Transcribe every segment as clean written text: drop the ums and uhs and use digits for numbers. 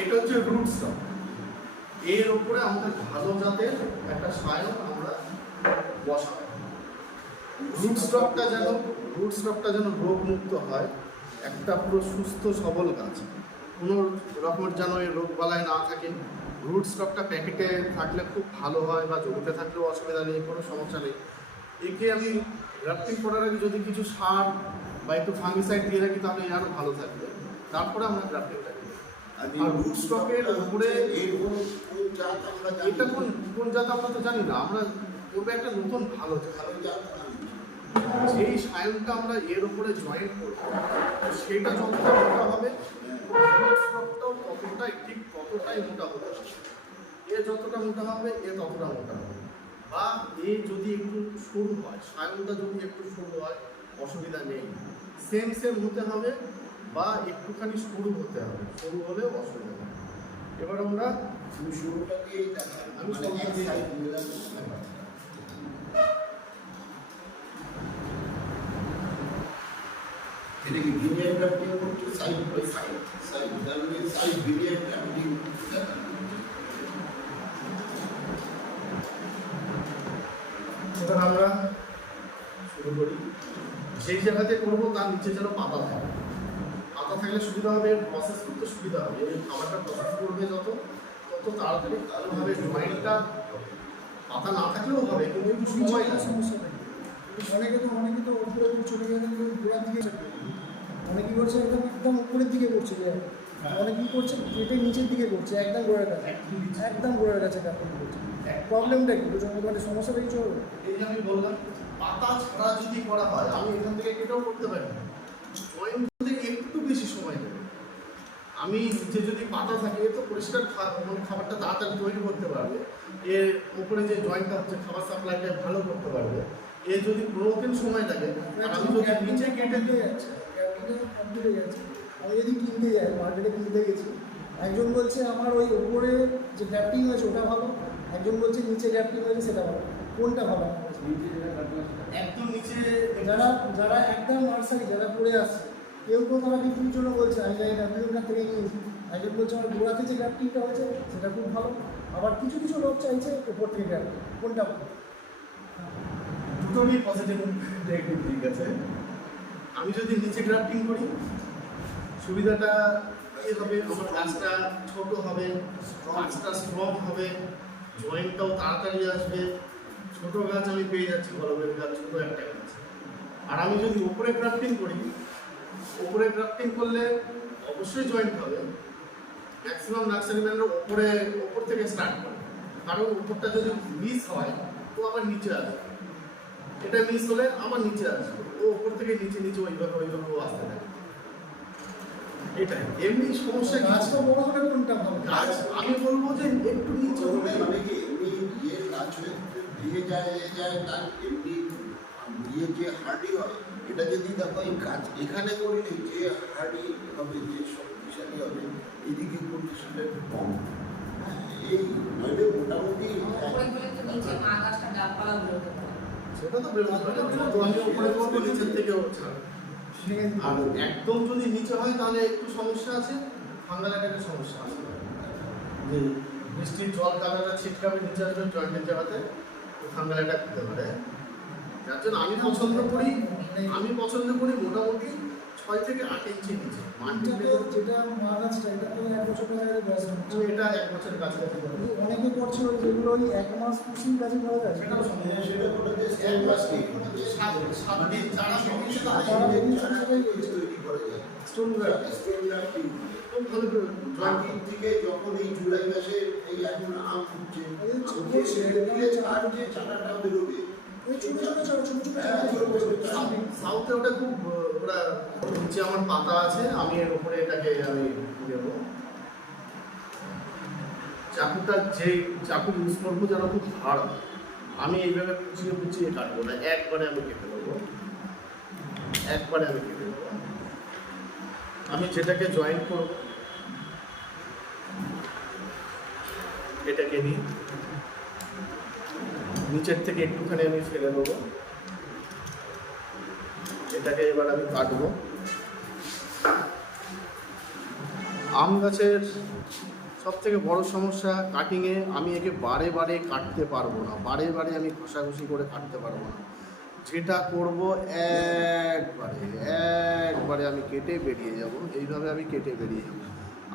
এটা হচ্ছে root stock. এর উপরে আমাদের ভালো জাতের একটা সায়ন আমরা বসাবো। রুট স্টকটা যেন রোগমুক্ত হয়, একটা পুরো সুস্থ সবল গাছ, কোনো রকমের যেন এই রোগ বালাই না থাকে। রুট স্টকটা প্যাকেটে থাকলে খুব ভালো হয়, বা জমিতে থাকলেও অসুবিধা নেই, কোনো সমস্যা নেই। একে আমি গ্রাফটিং করার আগে যদি কিছু সার বা একটু ফাঙ্গিসাইড দিয়ে রাখি তাহলে আরও ভালো থাকবে, তারপরে আমরা গ্রাফটিংটা করি। আর রুট স্টকের উপরে এটা কোন জাত আমরা তো জানি না, আমরা করবো একটা নতুন ভালো জাত। যেই সায়নটা আমরা এর উপরে জয়েন্ট করবো সেটা যতটা মোটা হবে, ততটাই ঠিক ততটাই মোটা হতে হবে। এ যতটা মোটা হবে এ ততটা মোটা হবে, বা এ যদি একটু সরু হয়, সায়নটা যদি একটু সরু হয় অসুবিধা নেই, সেম হতে হবে, বা একটুখানি সরু হতে হবে, সরু হলেও অসুবিধা নেই। এবার আমরা শুরুটা দিয়ে আমি সবটা দিয়ে এটা কি ভিডিও গ্রাফটিং করতে সাইড বাই সাইড তাহলে সাইড ভিডিও গ্রাফটিং এবার আমরা শুরু করি। যেই জায়গাতে করবো তার নিচে যেন পাতা থাকে, পাতা থাকলে সুবিধা হবে, প্রসেস করতে সুবিধা হবে। এই খাবারটা প্রসেস করবে যত তাড়াতাড়ি ভালোভাবে জয়েন্টটা, পাতা না থাকলেও হবে, কিন্তু একটু সময় লাগে। সমস্যা নেই। অনেকে তো উপরে চলে গেলে গোড়ার দিকে অনেকেই করছে একদম উপরের দিকে করছে, অনেকেই করছে পেটের নিচের দিকে করছে, একদম গোড়ার কাছে, একদম গোড়ার কাছে কাপড় করছে। প্রবলেমটা কি মানে সমস্যাটা কিছু হবে? এই যে আমি বললাম পাতা ছাড়া যদি করা হয়, আমি এখান থেকে কেটেও করতে পারি, জয়েন্ট করতে একটু বেশি সময় নেবে। আমি নিচে যদি পাতা থাকে তো পরিষ্কার মানে খাবারটা তাড়াতাড়ি তৈরি করতে পারবে, এর উপরে যে জয়েন্টটা হচ্ছে খাবার সাপ্লাইটা ভালো করতে পারবে। এ যদি 15 দিন সময় লাগে, আমি যদি নিচে কেটে দিয়ে যাচ্ছে আমি যদি কিনতে যাই, মার্কেটে কিনতে গেছি, একজন বলছে আমার ওই উপরে যে গ্যাপটিং হয়েছে ওটা ভালো, একজন বলছে নিচে গ্যাপটিং হয়েছে সেটা ভালো। কোনটা ভালো? একদম নিচে যারা একদম নার্সারি যারা পড়ে আসছে, কেউ তারা বিক্রির জন্য বলছে, আমি জানি না, আমি ওখান থেকে নিয়েছি। একজন বলছে আমার গোড়াতে যে গ্যাপটিংটা হয়েছে সেটা খুব ভালো, আবার কিছু লোক চাইছে উপর থেকে গ্যাপটিং। কোনটা ভালো? দুটোরই পজিটিভ নেগেটিভ দিক আছে। আমি যদি নিচে গ্রাফটিং করি সুবিধাটা কি হবে, আমার গাছটা ছোট হবে, গাছটা স্ট্রং হবে, জয়েন্টটাও তাড়াতাড়ি আসবে, ছোট গাছ আমি পেয়ে যাচ্ছি, গরমের গাছ ছোট একটা গাছ। আর আমি যদি উপরে গ্রাফটিং করি, উপরে গ্রাফটিং করলে অবশ্যই জয়েন্ট হবে, ম্যাক্সিমাম নার্সারি ম্যানরা ওপর থেকে স্টার্ট করে, কারণ উপরটা যদি মিস হয় তো আবার নিচে আসবে, এটা মিস হলে আবার নিচে আসবে, ও উপর থেকে নিচে ওইভাবে আসতে থাকে। এটাই এমনি সমস্যা। গাছটা বড় হলে কোনটা ভালো? গাছ আমি বলবো যে একটু নিচে হলে মানে কি এমনি গাছ হয়ে ভেঙে যায় তার এমনি যে হার্ডি হয়, এটা যদি দেখো এই গাছ এখানে করলে যে হার্ডি হবে, যে শক্তিশালী হবে, এদিকে করলে সেটা একটু কম। এই নইলে মোটামুটি সেটা তো আমি উপরে করবো, নিচের থেকেও ছাড়। আর একদম যদি নিচে হয় তাহলে একটু সমস্যা আছে, ফাঙ্গাল অ্যাটাকের সমস্যা আছে, যে বৃষ্টির জল কাদাটা ছিটকাবে নিচে আসবে জয়েন্টের জায়গাতে, ফাঙ্গাল অ্যাটাক হতে পারে। যার জন্য আমি পছন্দ করি মোটামুটি 6 থেকে 8 ইঞ্চি নিচে। যেটা মা গাছটা এটা তো 1 বছর বয়স, এটা 1 বছরের কাছাকাছি। অনেকে করছে যেগুলো ওই 1 মাস পুষির কাছে করা যায়, সেটা সেটা করে 1 মাস কি 7 দিন চারা তৈরি করা যায়। স্টোন গ্রাফটিং খুব ভালো জয়েন্টিং থেকে যখন এই জুলাই মাসে এই এখন আম হচ্ছে, আর যে চারাটা বেরোবে সাউথে ওটা খুব ওরা নিচে আমার পাতা আছে, আমি এর উপরে এটাকে আমি দেবো। চাকুটা যে চাকু ইউজ করবো যেন খুব ধার হয়, আমি এইভাবে কুচিয়ে কাটবো না, একবারে আমি কেটে দেবো, আমি যেটাকে জয়েন করব এটাকে নিই, নিচের থেকে একটুখানি আমি ফেলে দেবো, এটাকে এবার আমি কাটবো। আম গাছের সব থেকে বড় সমস্যা কাটিংয়ে, আমি একে বারে বারে কাটতে পারবো না, বারে বারে আমি ঘষাঘষি করে কাটতে পারবো না। যেটা করব একবারে একবারে আমি কেটে বেরিয়ে যাব, এইভাবে আমি কেটে বেরিয়ে যাব।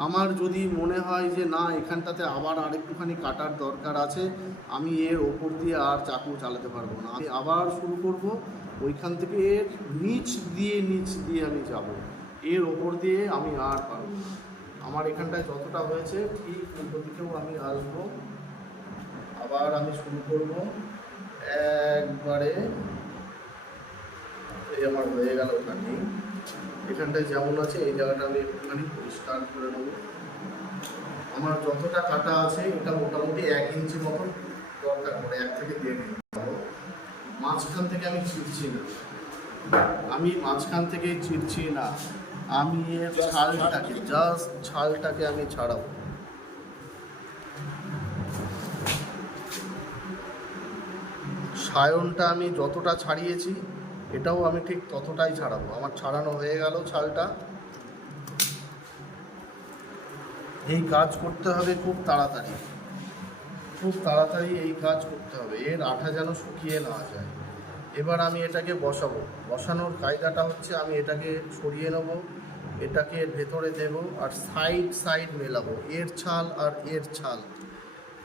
আমার যদি মনে হয় যে না এখানটাতে আবার আরেকটুখানি কাটার দরকার আছে, আমি এর ওপর দিয়ে আর চাকু চালাতে পারবো না, আমি আবার শুরু করব ওইখান থেকে এর নিচ দিয়ে আমি যাব, এর ওপর দিয়ে আমি আর পারবো না। আমার এখানটায় যতটা হয়েছে ঠিক উল্টো দিকেও আমি আসবো, আবার আমি শুরু করব একবারে। এই আমার হয়ে গেল কাটিং। এখানটায় যেমন আছে এই জায়গাটা আমি একটুখানি পরিষ্কার করে নেবো। আমার যতটা কাটা আছে এটা মোটামুটি 1 ইঞ্চি মতন দরকার পড়ে, 1 থেকে 1.5 ইঞ্চি। মাঝখান থেকে আমি ছিঁড়ছি না, আমি মাঝখান থেকে ছিঁড়ছি না, আমি এর ছালটাকে জাস্ট ছালটাকে আমি ছাড়াবো। সায়নটা আমি যতটা ছাড়িয়েছি এটাও আমি ঠিক ততটাই ছাড়াবো। আমার ছাড়ানো হয়ে গেল ছালটা। এই কাজ করতে হবে খুব তাড়াতাড়ি, খুব তাড়াতাড়ি এই কাজ করতে হবে, এর আঠা যেন শুকিয়ে না যায়। এবার আমি এটাকে বসাবো। বসানোর কায়দাটা হচ্ছে আমি এটাকে সরিয়ে নেব, এটাকে এর ভেতরে দেব আর সাইড মেলাবো, এর ছাল আর এর ছাল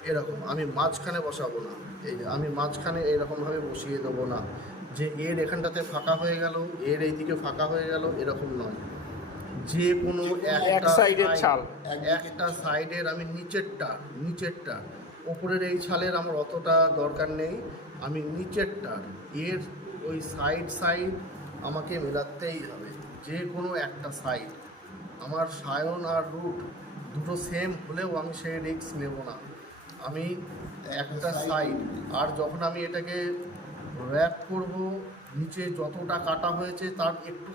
এরকম। আমি মাঝখানে বসাবো না, এই যে আমি মাঝখানে এরকমভাবে বসিয়ে দেবো না যে এর এখানটাতে ফাঁকা হয়ে গেল, এর এইদিকে ফাঁকা হয়ে গেল, এরকম নয়। যে কোনো এক সাইডের ছাল, একটা সাইডের আমি নিচেরটা ওপরের এই ছালের আমার অতটা দরকার নেই, আমি নিচেরটা এর ওই সাইড আমাকে মেলাতেই হবে, যে কোনো একটা সাইড। আমার সায়ন আর রুট দুটো সেম হলেও আমি সেই রিস্ক নেব না, আমি একটা সাইড। আর যখন আমি এটাকে র্যাপ করব, নিচে যতটা কাটা হয়েছে তার একটু